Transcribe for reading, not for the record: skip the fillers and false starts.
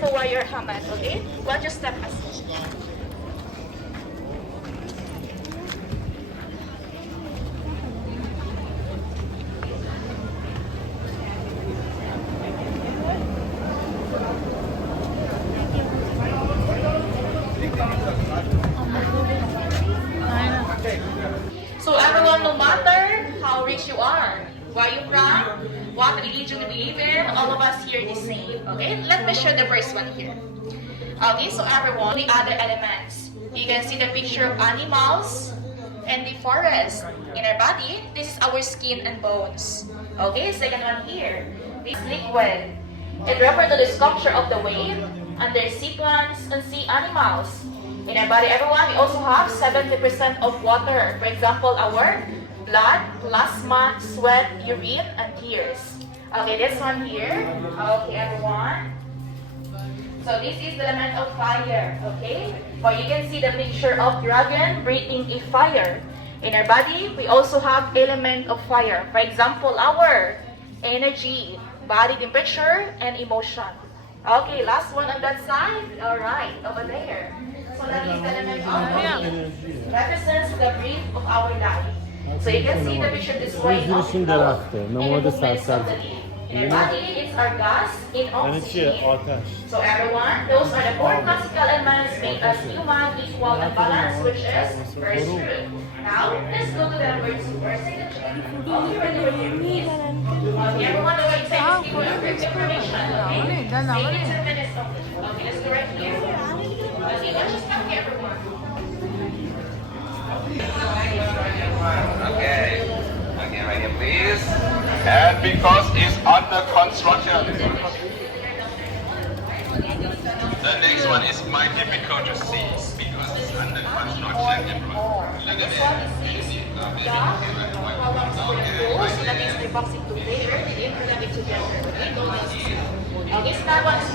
the warrior hammock, okay? Watch your step as So everyone, no matter how rich you are, where you from, what religion you believe in, all of us here is the same. Okay? Let me show the first one here. Okay, so everyone, the other elements. You can see the picture of animals and the forest. In our body, this is our skin and bones. Okay, second one here. This liquid. It refers to the sculpture of the wave under sea plants and sea animals. In our body, everyone, we also have 70% of water. For example, our blood, plasma, sweat, urine, and tears. Okay, this one here. Okay, everyone. So this is the element of fire, okay? Or you can see the picture of dragon breathing a fire. In our body, we also have element of fire. For example, our energy, body temperature, and emotion. Okay, last one on that side. All right, over there. So that is the element of breath. Represents the breath of our life. So you can see the picture displaying of the movements of the leaf. In our body, it's our gas in oxygen. So everyone, those are the four classical elements made us human, equal, and balanced, which is first truth. Now, let's go to the words first signature. Okay, ready with your please. Okay, everyone, the right side is given a brief information. Okay, maybe 2 minutes only. Okay, let's go right here. Okay, let's just copy everyone. Okay. Okay, right here, please. And because it's under construction. The next one is my difficult to see because it's under construction. Look at it. So that means we're boxing together, they didn't put it together. Okay, so that one is